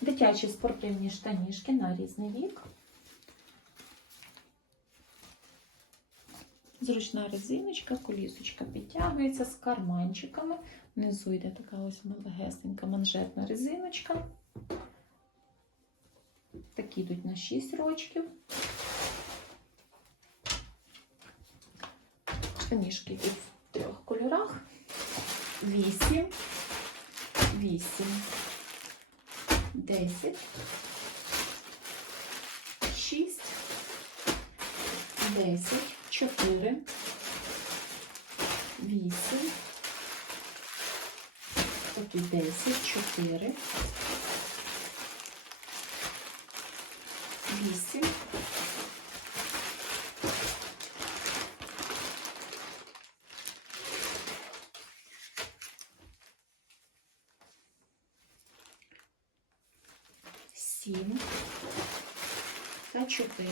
Дитячі спортивні штанішки на різний вік. Зручна резиночка, колісочка підтягується з карманчиками. Внизу йде така ось легесенька манжетна резиночка. Такі йдуть на 6 рочків. Штанішки йдуть в трьох кольорах. 8, 8, 10, 6, 10, 4, 8, такі 10, 4, 8, сім та чотири.